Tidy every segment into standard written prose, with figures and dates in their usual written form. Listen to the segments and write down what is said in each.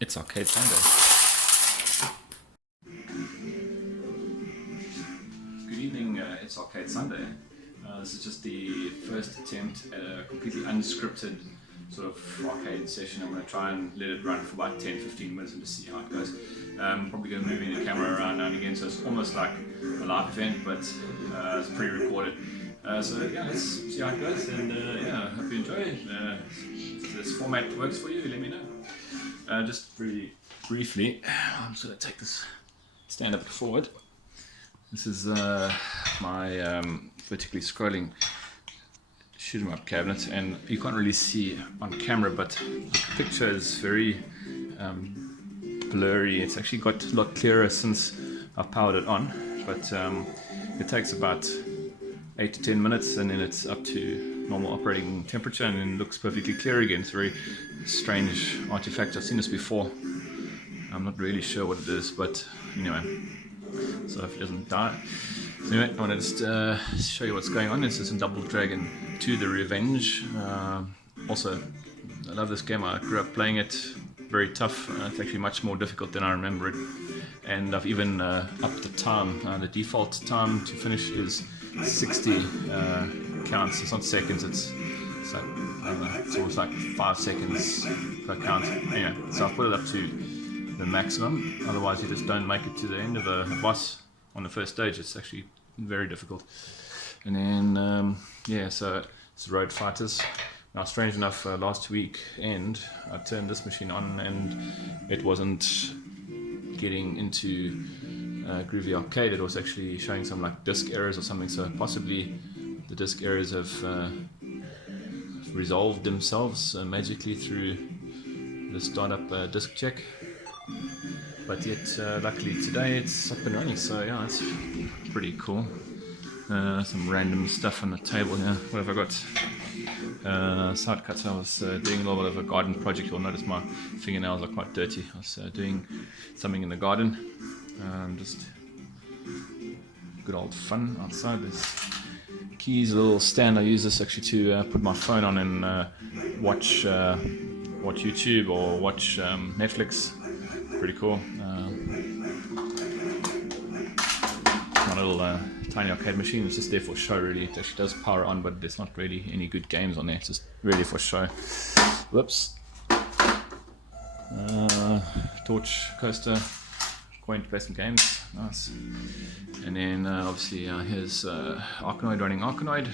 It's Arcade Sunday. Good evening, it's Arcade Sunday. This is just the first attempt at a completely unscripted sort of arcade session. I'm going to try and let it run for about 10-15 minutes and just see how it goes. Probably going to move the camera around now and again, so it's almost like a live event, but it's pre-recorded. So yeah, let's see how it goes, and yeah, I hope you enjoy it. If this format works for you, let me know. Just really briefly, I'm just going to take this stand up forward. This is my vertically scrolling shoot 'em up cabinet, and you can't really see on camera, but the picture is very blurry. It's actually got a lot clearer since I've powered it on, but it takes about 8 to 10 minutes and then it's up to normal operating temperature and then looks perfectly clear again. It's a very strange artifact. I've seen this before. I'm not really sure what it is, but anyway, so if it doesn't die. So anyway, I want to just show you what's going on. This is in Double Dragon 2 The Revenge. Also, I love this game. I grew up playing it. Very tough. It's actually much more difficult than I remember it. And I've even upped the time. The default time to finish is 60 counts. It's not seconds. It's like it's almost like 5 seconds per count. Anyway, so I've put it up to the maximum. Otherwise, you just don't make it to the end of a boss on the first stage. It's actually very difficult. And then yeah, so it's Road Fighters. Now, strange enough, last weekend I turned this machine on and it wasn't getting into Groovy Arcade. It was actually showing some like disk errors or something, so possibly the disk errors have resolved themselves magically through the startup disk check. But yet, luckily today it's up and running, so yeah, it's pretty cool. Some random stuff on the table here. What have I got? Side cuts. I was doing a little bit of a garden project. You'll notice my fingernails are quite dirty. I was doing something in the garden. Just good old fun outside. There's keys, a little stand. I use this actually to put my phone on and watch YouTube or watch Netflix. Pretty cool. My little tiny arcade machine is just there for show, really. It actually does power on, but there's not really any good games on there. It's just really for show. Whoops. Torch coaster, coin to play some games. Nice. And then obviously here's Arkanoid running Arkanoid.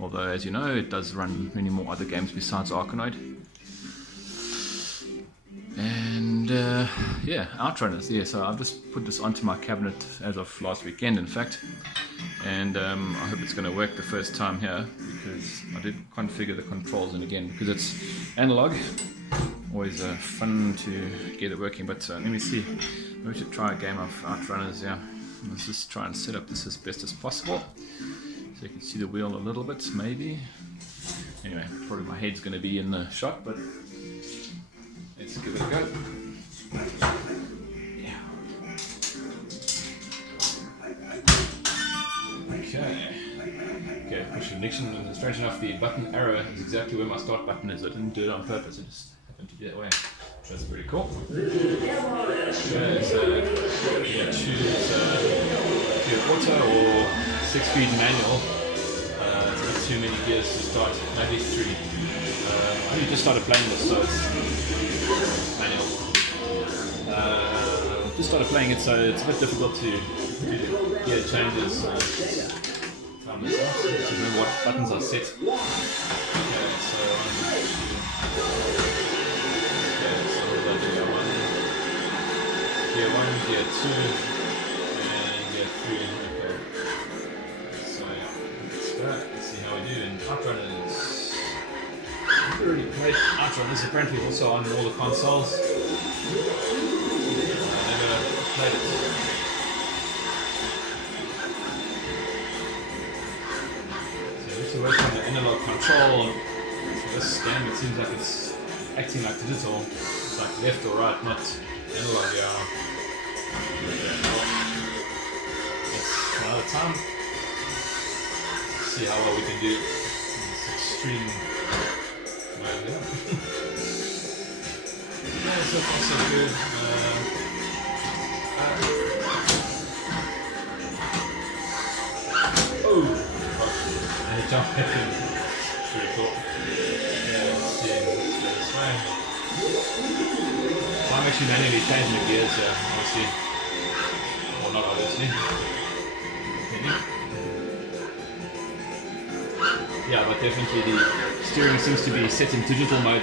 Although, as you know, it does run many more other games besides Arkanoid. And yeah, Outrunners. Yeah, so I've just put this onto my cabinet as of last weekend, in fact. And I hope it's going to work the first time here, because I did configure the controls, and again, because it's analog, always fun to get it working. But let me see. Maybe we should try a game of Outrunners. Yeah, let's just try and set up this as best as possible, so you can see the wheel a little bit, maybe. Anyway, probably my head's going to be in the shot, but let's give it a go. Yeah. Okay, push ignition. And strange enough, the button arrow is exactly where my start button is. I didn't do it on purpose, it just happened to be that way. So that's pretty cool. Okay, so yeah, choose auto or 6-speed manual. It's not too many gears to start, maybe 3. I only just started playing this, so it's manual. Just started playing it, so it's a bit difficult to do the gear changes. To remember what buttons are set. Okay, so we'll do gear 1, gear 2, and gear 3. Okay. So yeah, let's start. Let's see how we do. And Outrunners. I've already played Outrunners, apparently also on all the consoles. I never played it. So this is working on the analog control. For this game, it seems like it's acting like digital. It's like left or right, not analog. Yeah. It's another time. Let's see how well we can do in this extreme mode. Yeah. Yeah, so far so good. And it jumped pretty cool. Yeah, let's see. This way. So I'm actually manually changing the gears here, obviously. Well, not obviously. Yeah, but definitely the steering seems to be set in digital mode. I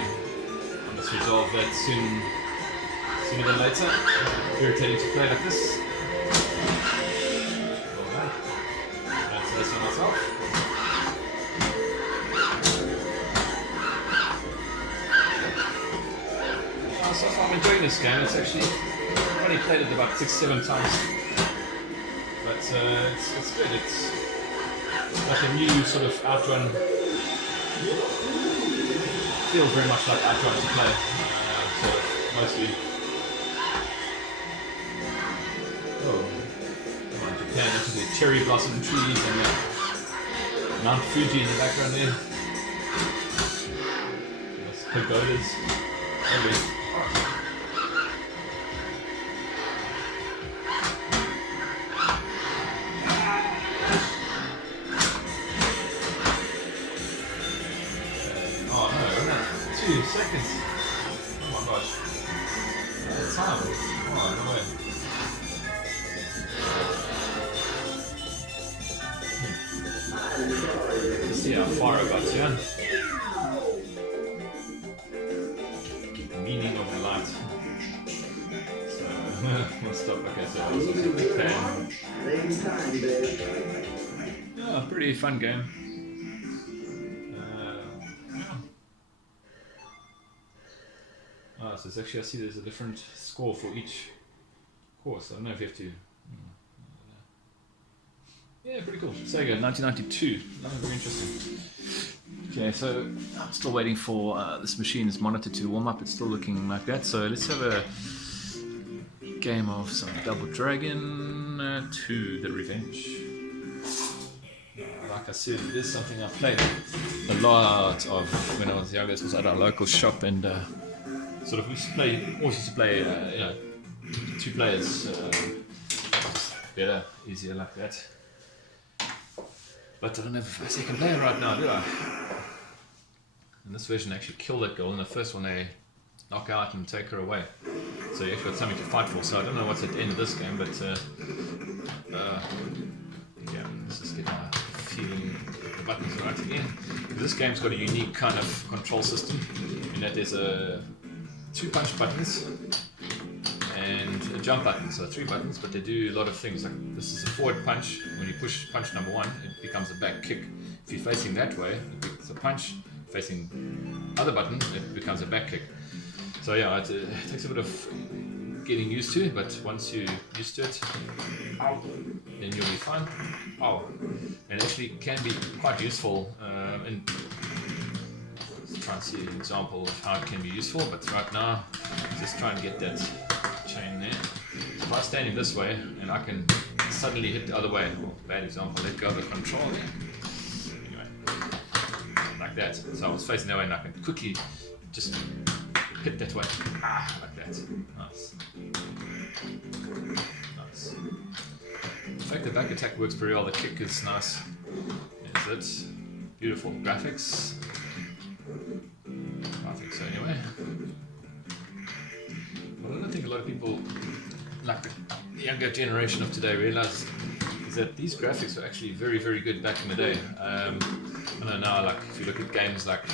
must resolve that sooner than later. Irritating to play like this. Don't say so myself. So far I'm enjoying this game. It's actually, I've only played it about 6-7 times. But it's good. It's like a new sort of outrun. Feels very much like outrun to play. Sort of, mostly. Oh, come on, Japan, into the cherry blossom trees and the Mount Fuji in the background there. Those pagodas. Anyway. Oh no, 2 seconds. Oh my gosh. Time. Oh, no way. Let's see how far I got here. Meaning of the light. So, we'll stop. Okay, so I'll also take the pen. Yeah, pretty fun game. So it's actually, I see there's a different score for each course. I don't know if you have to. Yeah, pretty cool. Sega 1992. Very interesting. Okay, so I'm still waiting for this machine's monitor to warm up. It's still looking like that. So let's have a game of some Double Dragon 2: The Revenge. Like I said, it is something I played a lot of when I was younger. It was at our local shop and. Sort of, we always used to play, 2 players, better, easier like that. But I don't have a second player right now, do I? And this version actually killed that girl, and the first one they knock out and take her away. So you actually got something to fight for, so I don't know what's at the end of this game, but yeah, let's just get my feeling the buttons right again. This game's got a unique kind of control system, in that there's 2 punch buttons and a jump button, so 3 buttons, but they do a lot of things. Like this is a forward punch. When you push punch number 1, it becomes a back kick. If you're facing that way, it's a punch. Facing other button, it becomes a back kick. So yeah, it takes a bit of getting used to, but once you're used to it, then you'll be fine. And actually can be quite useful in try and see an example of how it can be useful, but right now just try and get that chain there. So if I stand in this way and I can suddenly hit the other way, bad example, let go of the control there. Anyway, like that. So I was facing that way and I can quickly just hit that way. Like that. Nice. Nice. In fact, the back attack works pretty well. The kick is nice. There's it. Beautiful graphics. I think so anyway. What I don't think a lot of people, like the younger generation of today, realize is that these graphics were actually very, very good back in the day. I don't know, like if you look at games like,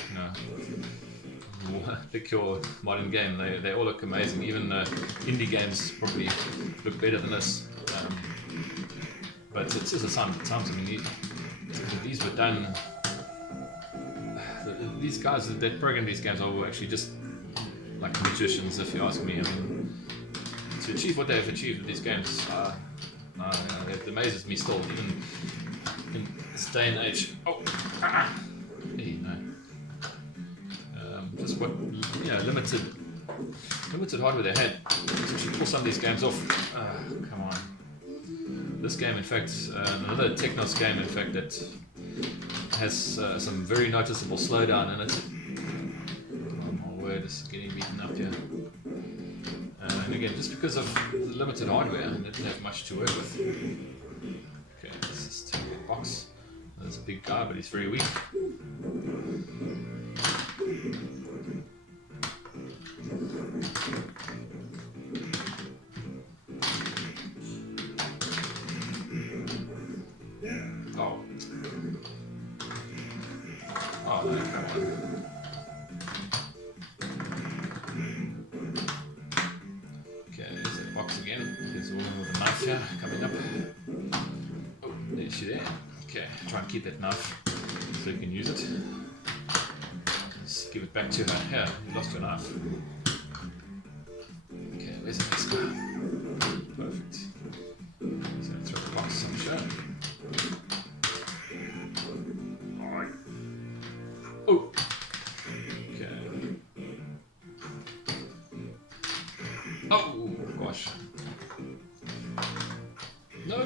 pick your modern game, they all look amazing. Even indie games probably look better than this. But it's just a sign of the times. I mean, these were done. These guys that program these games are actually just like magicians, if you ask me. I mean, to achieve what they've achieved with these games, it amazes me still, even in this day and age. Just what limited hardware they had to actually pull some of these games off. Come on. This game, in fact, another Technos game, in fact, that has some very noticeable slowdown in it. Oh my word, it's getting beaten up here. and again, just because of the limited hardware, I didn't have much to work with. Okay, let's just take the box. That's a big guy, but he's very weak. Oh. Oh, no, come on. Okay, there's that box again. There's a woman with a knife here coming up. Oh, there's she there. Okay, try and keep that knife so you can use it. Just give it back to her. Here, you lost your knife. Okay, where's the next guy? Perfect. So throw the box on the show. Alright. Oh! Okay. Oh, gosh. No!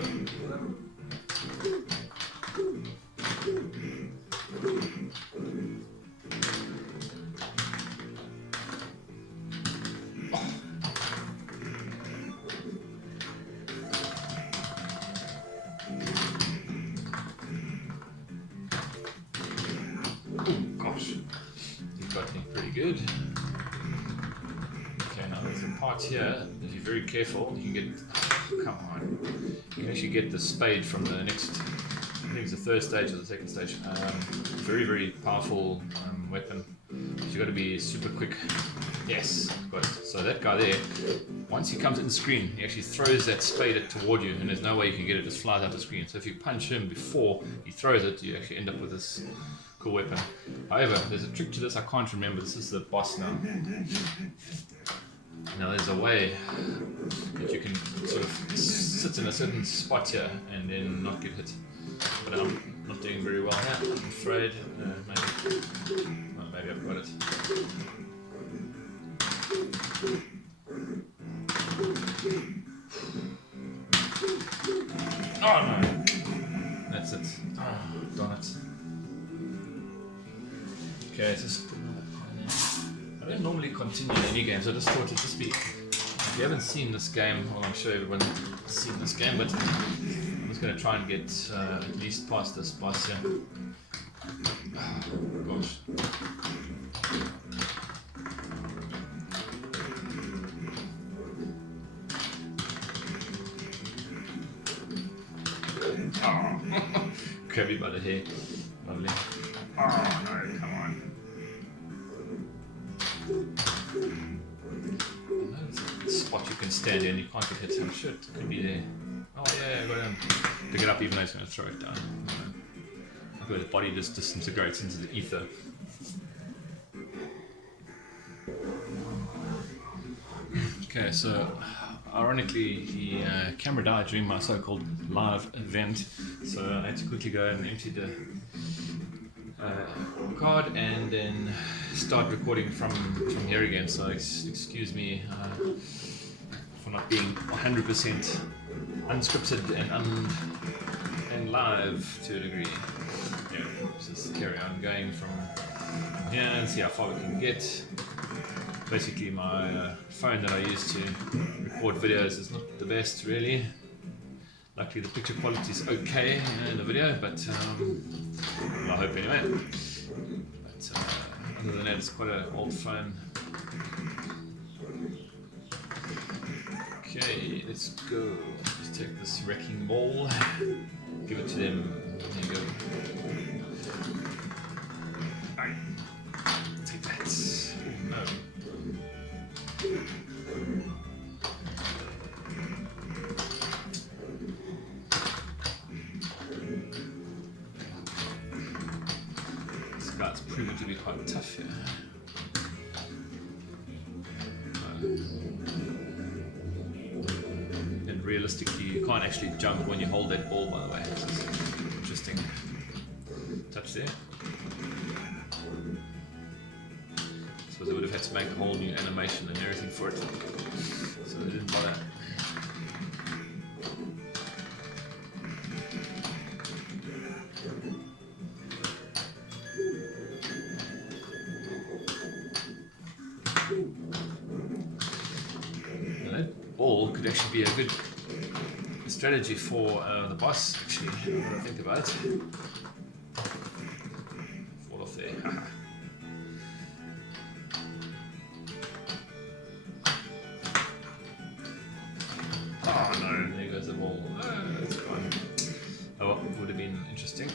Good. Okay, now there's a part here. If you're very careful, you can get. Oh, come on. You can actually get the spade from the next. I think it's the third stage or the second stage. Very, very powerful weapon. So you've got to be super quick. Yes, got it. So that guy there, once he comes in the screen, he actually throws that spade toward you, and there's no way you can get it. It just flies out the screen. So if you punch him before he throws it, you actually end up with this cool weapon. However, there's a trick to this I can't remember. This is the boss now. Now there's a way that you can sort of sit in a certain spot here and then not get hit. But I'm not doing very well here, I'm afraid. Maybe I've got it. Oh no! That's it. Oh, darn it. Okay, just put another coin in. I don't normally continue any games. I just thought it'd just be. If you haven't seen this game, well, I'm sure everyone's seen this game, but I'm just going to try and get at least past this boss here. Oh, gosh. Oh. Grab me by the hair. Lovely. Oh no, come on. There's a spot you can stand in, you can't get hit, I'm sure it could be there. Oh yeah, I got him. Pick it up even though he's going to throw it down. I feel his body just disintegrates into the ether. Okay, so ironically, the camera died during my so-called live event, so I had to quickly go and empty the card and then start recording from here again. So excuse me for not being 100% unscripted and live to a degree. Yeah, just carry on going from here and see how far we can get. Basically, my phone that I use to record videos is not the best, really. Luckily, the picture quality is okay in the video, but I hope anyway. But other than that, it's quite an old phone. Okay, let's go. Just take this wrecking ball, give it to them. There you go. Right. Take that. Oh, no. This guy's proven to be quite tough here. And realistically, you can't actually jump when you hold that ball, by the way. This is interesting. Touch there. So they would have had to make a whole new animation and everything for it. So they didn't bother. all could actually be a good strategy for the boss, actually, when I think about it. Fall off there. Oh no, there goes the ball. It's gone. Oh, it would have been interesting.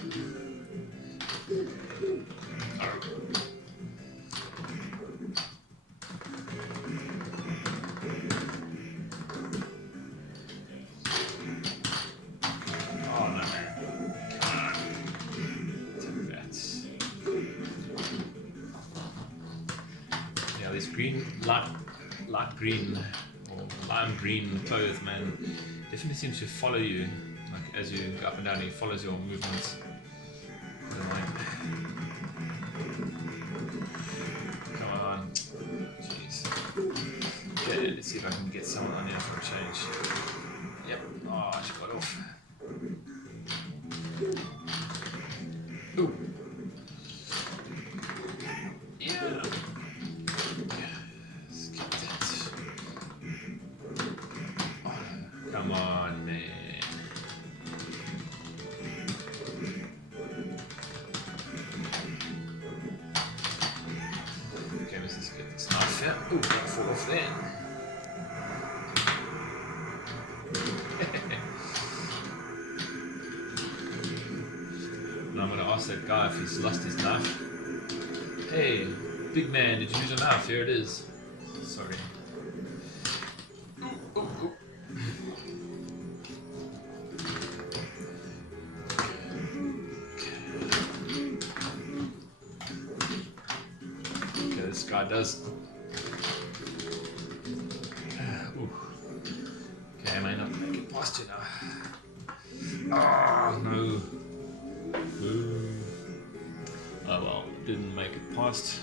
Green, light green or lime green clothes, man, definitely seems to follow you. Like as you go up and down, he follows your movements. Come on, jeez. Okay, let's see if I can get someone on here for a change. Yep. Oh, she got off. Ooh. Yeah. Come on, man. Okay, let's just get this knife out. Ooh, don't fall off there. Now I'm going to ask that guy if he's lost his knife. Hey, big man, did you lose your knife? Here it is. Sorry. Ooh, ooh, ooh. This guy does. Ooh. Okay, I may not make it past you now. Oh no. Ooh. Oh well, didn't make it past.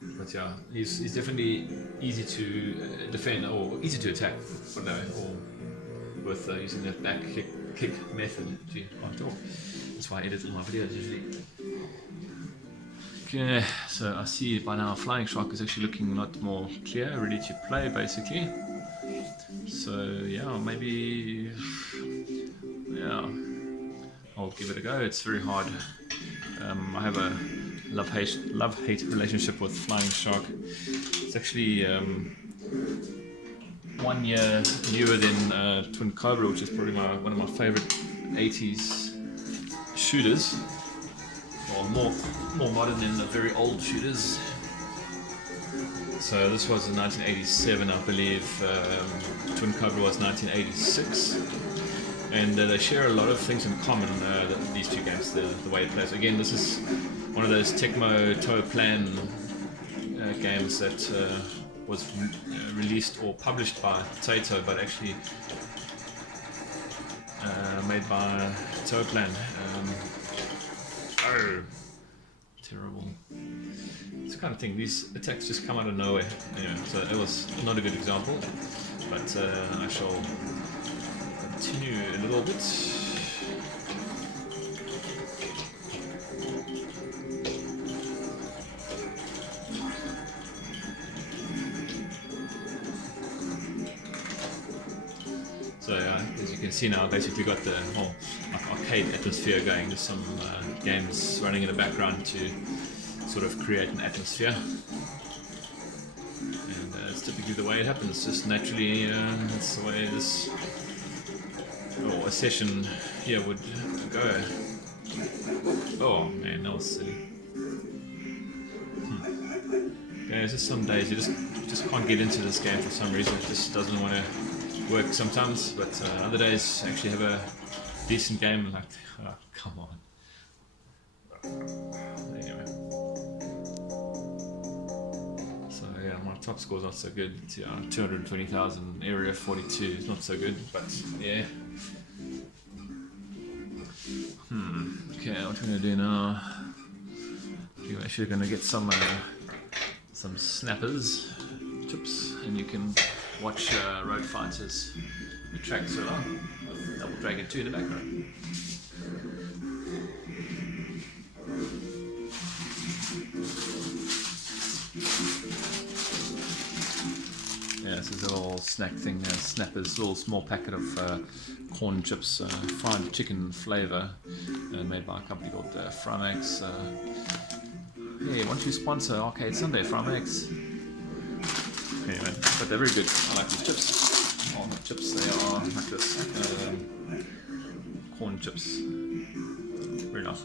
But yeah, he's definitely easy to defend or easy to attack. But no, or with using that back kick method. Gee, after all, that's why I edit all my videos usually. Okay, so I see by now Flying Shark is actually looking a lot more clear, ready to play basically. So yeah, maybe, yeah, I'll give it a go. It's very hard. I have a love-hate relationship with Flying Shark. It's actually 1 year newer than Twin Cobra, which is probably one of my favorite 80s shooters. Or more modern than the very old shooters. So this was in 1987, I believe. Twin Cobra was 1986, and they share a lot of things in common. These two games, the way it plays. Again, this is one of those Tecmo Toe Plan games that was released or published by Taito, but actually made by Toe Plan. Oh, terrible. It's the kind of thing, these attacks just come out of nowhere. Anyway, so it was not a good example, but I shall continue a little bit. So as you can see now, I basically got the whole arcade atmosphere going. There's some games running in the background to sort of create an atmosphere, and it's typically the way it happens. Just naturally, that's the way this a session here would go. Oh man, that was silly. Yeah, it's just some days you just can't get into this game for some reason. It just doesn't want to work sometimes, but other days actually have a decent game. Like, oh, come on. Anyway, so yeah, my top score's not so good. It's 220,000. Area 42 is not so good, but yeah. Okay, what we're gonna do now? We're actually gonna get some snappers, tips, and you can watch road fighters the track so long. Double Dragon 2 in the background. Yeah, this is a little snack thing. Snappers, little small packet of corn chips, fried chicken flavour, made by a company called Frimax. Hey, why don't you sponsor Arcade Sunday, Frimax? Anyway, but they're very good. I like these chips. Almond chips, they are like this. Corn chips. Very nice.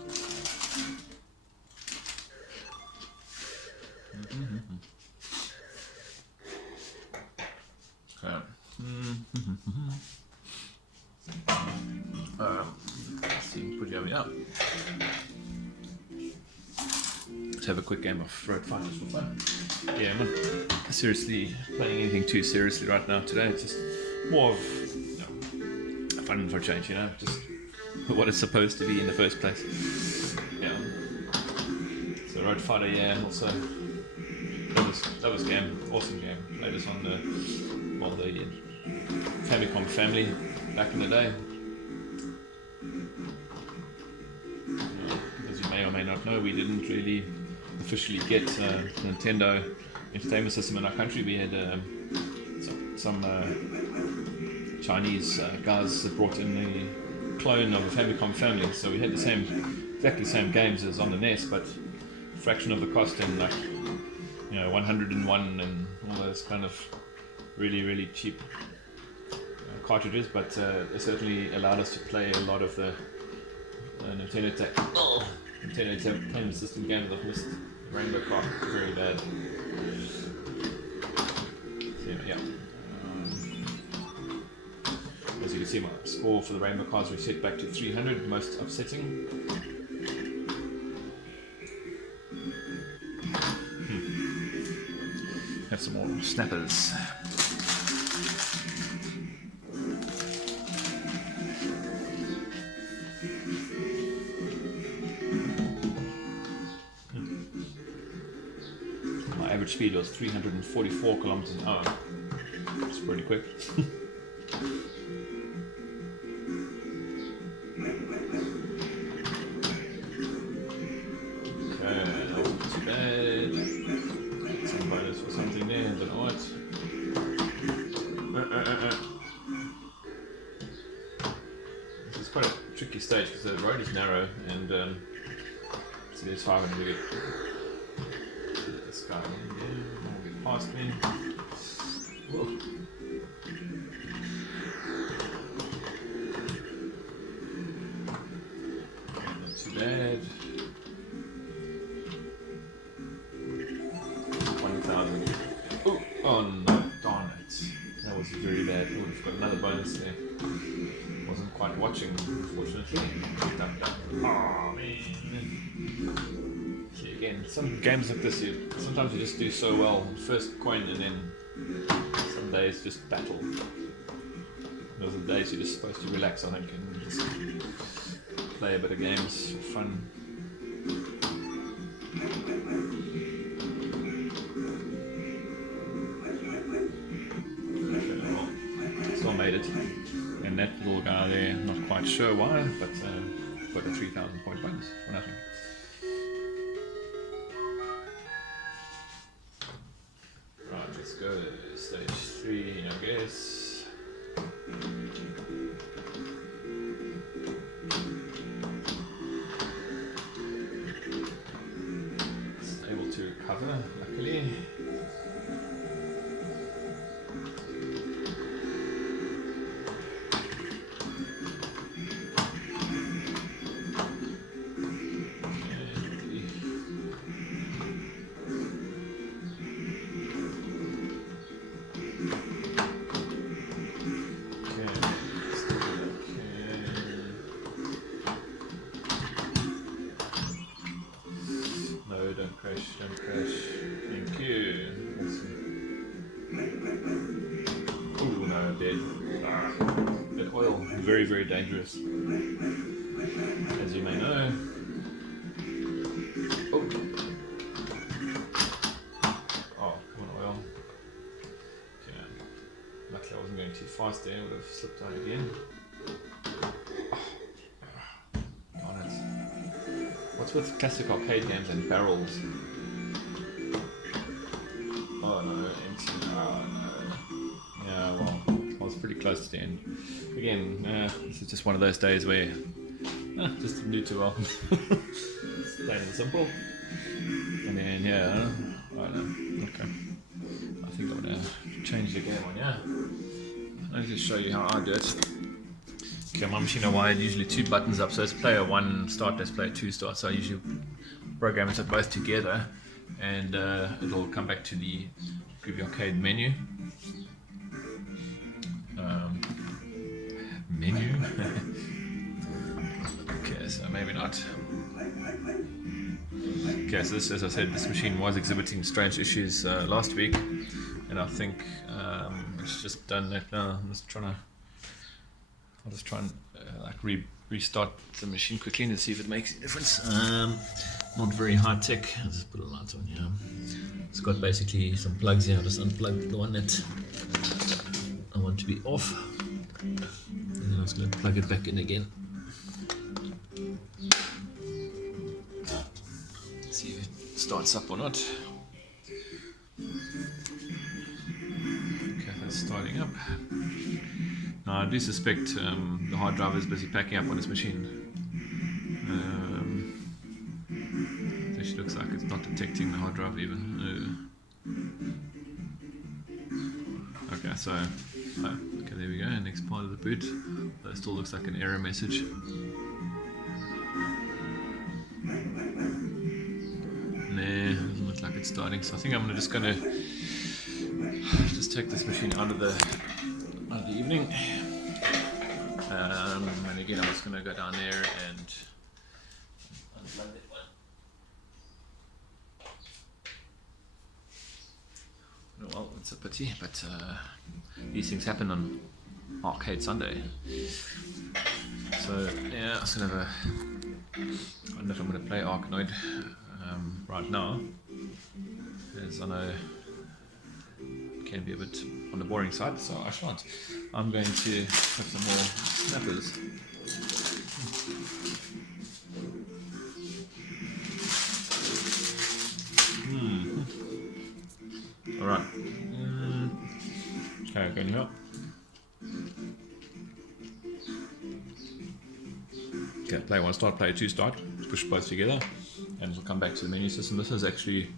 Let's see, put you over here. Let's have a quick game of Road Fighters for fun. Yeah, I'm not seriously playing anything too seriously right now today. It's just more of fun for a change, just what it's supposed to be in the first place. Yeah. So Road Fighter, yeah, also that was game, awesome game. Played this on the Famicom family back in the day. As you may or may not know, we didn't really officially get Nintendo Entertainment System in our country. We had some Chinese guys that brought in the clone of the Famicom family, so we had exactly the same games as on the NES, but a fraction of the cost, and 101 and all those kind of really cheap cartridges, but it certainly allowed us to play a lot of the Nintendo Entertainment System games. I've missed Rainbow Car very bad. So, yeah. As you can see, my score for the Rainbow Cars reset back to 300, most upsetting. Have some more snappers. My average speed was 344 kilometers an hour. It's pretty quick. This is quite a tricky stage because the road is narrow, and so there's 500 to get this guy in here. Will get past me. Whoa. Okay, not too bad. 1,000. Oh no, darn it. That was very bad. Oh, we've got another bonus there. Wasn't quite watching, unfortunately. Oh man. See, again, some games like this, sometimes you just do so well. First coin, and then some days just battle. Those are the days you're just supposed to relax, I think, and just play a bit of games for fun. Still made it, and that little guy there, not quite sure why, but got a 3,000 point bonus for nothing. Right, let's go stage 3, I guess. It's able to recover, luckily. Don't crash. Thank you. Oh no, dead. That oil, very, very dangerous. As you may know. Oh, come on, oil. Okay. Luckily I wasn't going too fast there, I would have slipped down again. What's with classic arcade games and barrels? Oh no, empty. Oh no. close to the end. Again, this is just one of those days where just didn't do too well. It's plain and simple. And then okay. I think I'm gonna change the game on. I'll just show you how I do it. Okay, my machine I wired usually 2 buttons up, so it's player 1 start, let's player 2 start. So I usually program it both together, and it'll come back to the Groovy Arcade menu. Okay, so maybe not. Okay, so this, as I said, this machine was exhibiting strange issues last week, and I think it's just done that now. I'll just try and restart the machine quickly and see if it makes a difference. Not very high tech. I'll just put a light on here. It's got basically some plugs here. I'll just unplug the one that I want to be off, and then I'm just going to plug it back in again. See if it starts up or not. Okay, that's starting up. Now I do suspect the hard drive is busy packing up on this machine. It actually looks like it's not detecting the hard drive even. Okay, so okay, there we go. Next part of the boot. That still looks like an error message. Nah, doesn't look like it's starting. So I think I'm just gonna take this machine out of the evening. And again, I'm just gonna go down there and unplug that one. Well, it's a pity, but these things happen on Arcade Sunday. So yeah, I sort of I don't know if I'm going to play Arkanoid right now, as I know it can be a bit on the boring side, so I shan't. I'm going to have some more snappers. Alright. Okay, going here. Okay, player 1 start, player 2 start. Push both together and it'll come back to the menu system. This is actually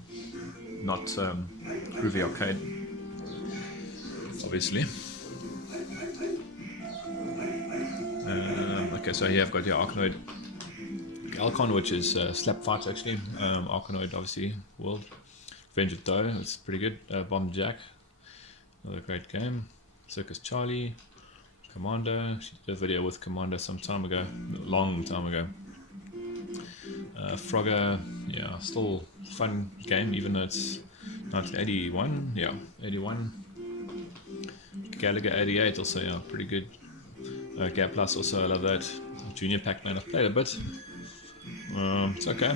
not Groovy Arcade, obviously. Okay, so here I've got your Arkanoid Alcon, which is Slap Fight actually. Arkanoid, obviously, World. Revenge of Doe, it's pretty good. Bomb Jack, another great game. Circus Charlie, Commando. She did a video with Commando some time ago, long time ago. Frogger, yeah, still fun game, even though it's 1981. Yeah, 81. Gallagher 88, also, yeah, pretty good. Gap Plus, also, I love that. Junior Pac-Man, I've played a bit. It's okay.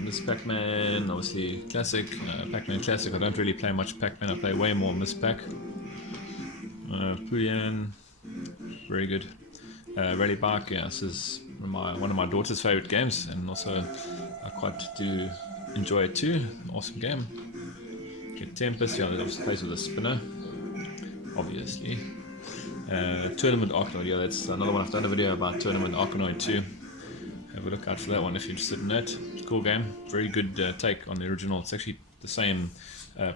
Miss Pac-Man, obviously classic. Pac-Man classic. I don't really play much Pac-Man. I play way more Miss Pac. Puyan, very good. Rally Bike, yeah, this is one of my daughter's favorite games, and also I quite do enjoy it too. Awesome game. Get Tempest, yeah, it obviously plays with a spinner, obviously. Tournament Arkanoid, yeah, that's another one. I've done a video about Tournament Arkanoid too. Have a look out for that one if you're interested in that. It's a cool game, very good take on the original. It's actually the same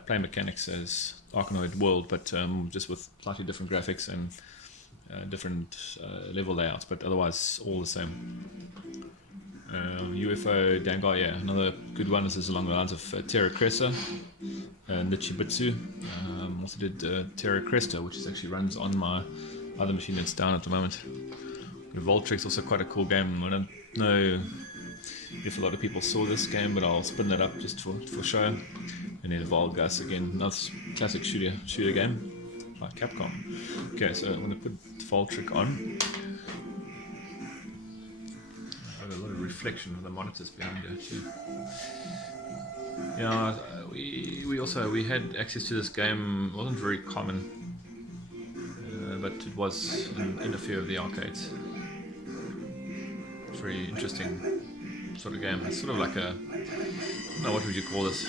play mechanics as Arkanoid World, but just with slightly different graphics and different level layouts, but otherwise all the same. UFO Dangar, yeah, another good one. This is along the lines of Terra Cresta, Nichibitsu. Also did Terra Cresta, which is actually runs on my other machine that's down at the moment. Voltrix, also quite a cool game. I don't know if a lot of people saw this game, but I'll spin that up just for show. And then Volgas, again, another classic shooter game by Capcom. Okay, so I'm going to put Voltrix on. I have a lot of reflection of the monitors behind here too. Yeah, we had access to this game. It wasn't very common, but it was in a few of the arcades. It's very interesting sort of game. It's sort of like a, I don't know, what would you call this?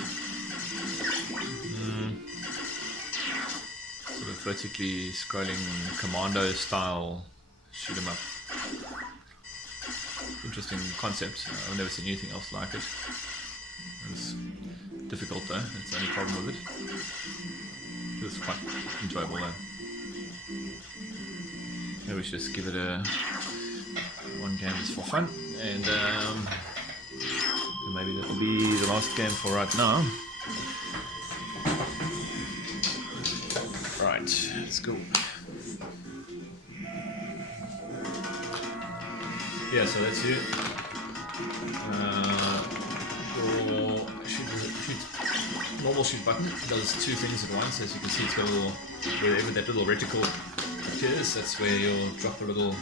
vertically scrolling commando style shoot 'em up. Interesting concept. I've never seen anything else like it. It's difficult though, that's the only problem with it. It's quite enjoyable though. Maybe we should just give it a one game just for fun, and maybe that'll be the last game for right now. Right, let's go. Yeah, so that's it. Your normal shoot button does two things at once. As you can see, it's got a little, wherever that little reticle appears, that's where you'll drop a little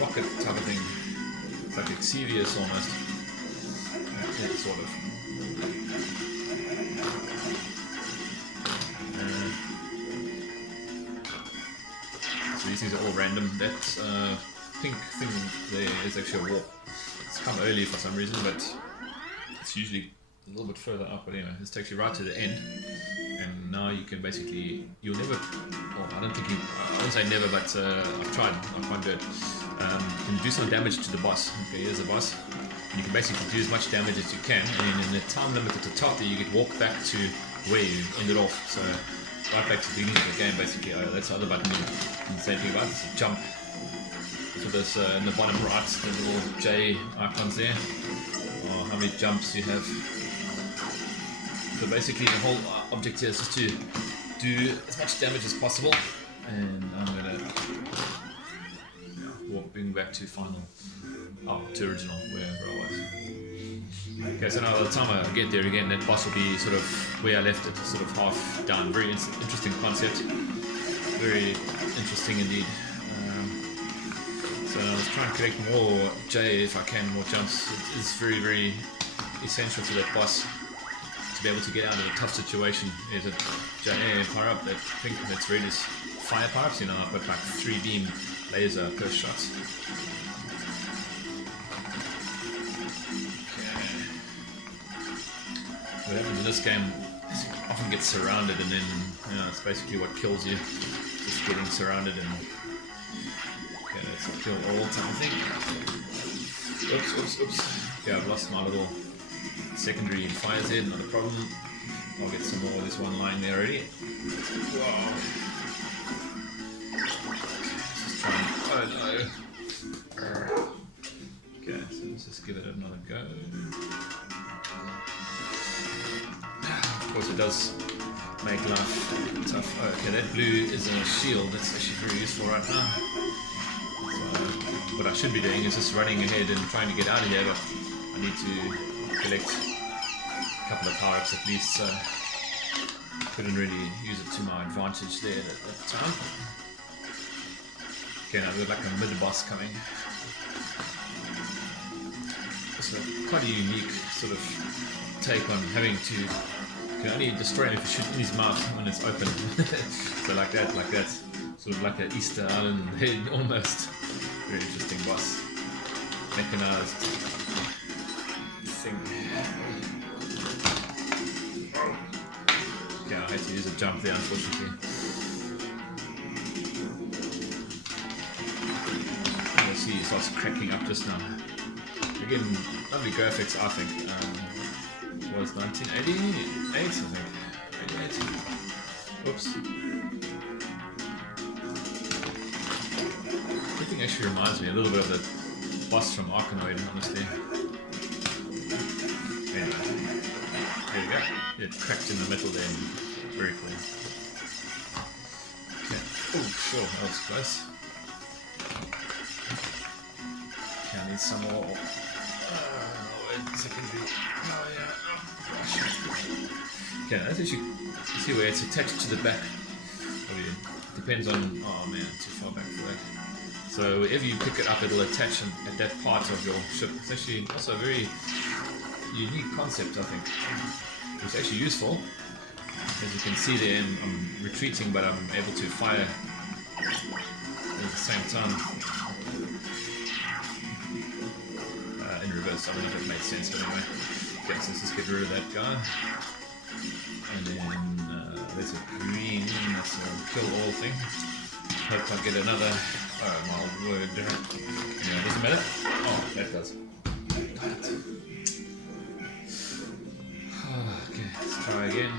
rocket type of thing. It's like Exevius almost. Yeah, sort of. So these things are all random. That pink thing there is actually a warp. It's come early for some reason, but it's usually a little bit further up. But anyway, this takes you right to the end. And now you can basically, you'll never, well, I don't think you, I won't say never, but I've tried, I can't do it. You can do some damage to the boss. Okay, here's the boss. And you can basically do as much damage as you can, and in the time limit at the top there, you get walk back to where you ended off. So, right back to the beginning of the game, basically. That's the other button you can say anything about. It's a jump. So there's in the bottom right, the little J icons there, or how many jumps you have. So basically the whole object here is just to do as much damage as possible, and I'm going to bring back to final, to original, wherever I was. Okay, so now by the time I get there again, that boss will be sort of where I left it, sort of half down. Very interesting concept, very interesting indeed. So I was trying to collect more J if I can, more jumps. It is very, very essential for that boss to be able to get out of a tough situation. There's a J power up, that pink that's red is fire power ups. You know, I've got like 3 beam laser burst shots. Okay. What happens in this game is you often get surrounded, and then it's basically what kills you, just getting surrounded. And okay, that's a kill all time, I think. Oops. Yeah, I've lost my little secondary fire's head, not a problem. I'll get some more of this one line there already. Wow. Just try and, oh no. Okay, so let's just give it another go. Of course it does make life tough. Oh, okay, that blue is a shield, that's actually very useful right now. So what I should be doing is just running ahead and trying to get out of here, but I need to collect a couple of power-ups at least, so couldn't really use it to my advantage there at that time. Okay, now we've got like a mid-boss coming. So quite a unique sort of take on having to, you can only destroy him if you shoot in his mouth when it's open. So like that, sort of like an Easter Island head almost. Very interesting boss. Mechanized thing. Okay, I had to use a jump there unfortunately. You'll see it starts cracking up just now. Again, lovely graphics I think. It was 1988 I think. 88. Oops. Everything actually reminds me a little bit of the boss from Arkanoid, honestly. Anyway, there you go. It cracked in the middle there, very cool. Okay. Oh, sure, that was close. Okay, I need some more. Secondary. Oh, yeah. Okay, that's actually, see where it's attached to the back. Depends on, oh man, too far back for that. So wherever you pick it up, it'll attach at that part of your ship. It's actually also a very unique concept, I think. It's actually useful. As you can see there, I'm retreating, but I'm able to fire at the same time. In reverse, I don't know if it made sense, but anyway. Okay, so let's just get rid of that guy. And then there's a green, that's a kill all thing. Hope I get another. Oh my word. Yeah, doesn't matter. Oh, that does. Okay, let's try again.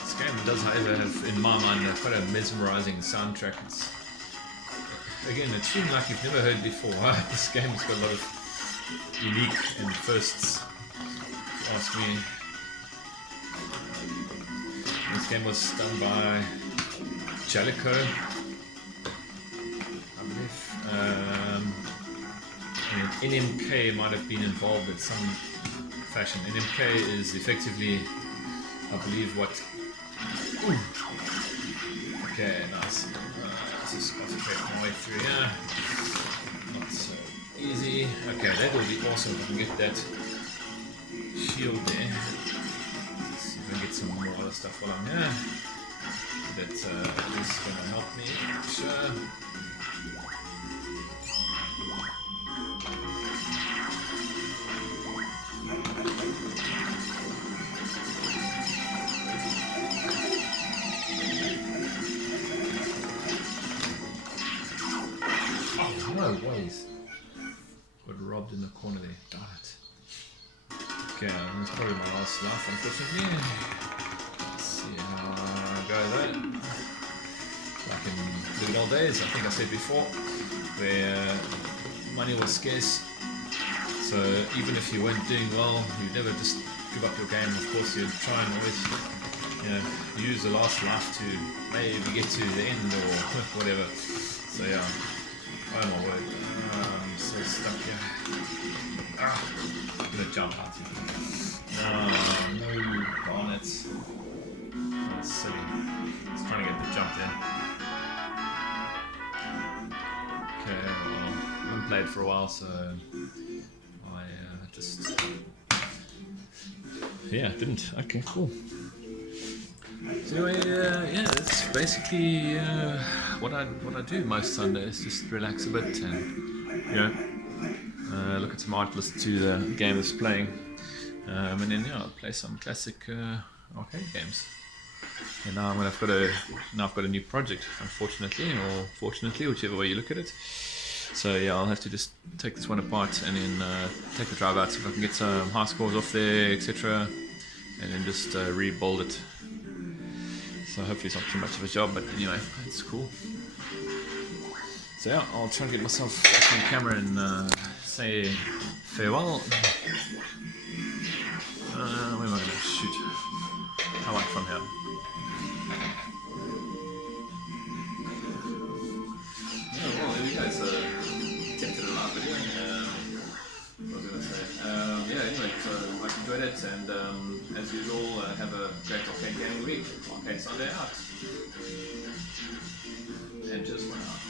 This game does, however, have, in my mind, quite a mesmerizing soundtrack. It's, again, a tune like you've never heard before. This game's got a lot of unique and firsts, if you ask me. This game was done by Jalico, I believe. And NMK might have been involved in some fashion. NMK is effectively, I believe, what... Ooh. Okay, nice. Let's just concentrate my way through here. Not so easy. Okay, that will be awesome if I can get that shield there. Let's see if I can get some more other stuff while I'm here. That is going to help me, sure. No ways. Got robbed in the corner there. Darn it. Okay, that's probably my last life, unfortunately. Let's see how I go though. Like in the good old days, I think I said before, where money was scarce. So even if you weren't doing well, you'd never just give up your game. Of course, you'd try and always, use the last life to maybe get to the end or whatever. So yeah. Oh my word, I'm so stuck here. I'm gonna jump out here. No, darn it. That's silly. Just trying to get the jump there. Okay, well, I haven't played for a while, so I just... Yeah, didn't. Okay, cool. So anyway, that's basically what I do most Sundays. Just relax a bit and look at some art, listen to the game that's playing, and then I'll play some classic arcade games. And now I've got a new project, unfortunately or fortunately, whichever way you look at it. So yeah, I'll have to just take this one apart and then take the drive out, see if I can get some high scores off there, etc. And then just rebuild it. So hopefully it's not too much of a job, but anyway, it's cool. So yeah, I'll try and get myself back on camera and say farewell. Where am I going to shoot? I like from here. Yeah, well, there you go. So, tempted a live video. What was I going to say? Anyway, so I enjoyed it, and as usual, have a great arcade gaming week. Arcade Sunday out. And just went out.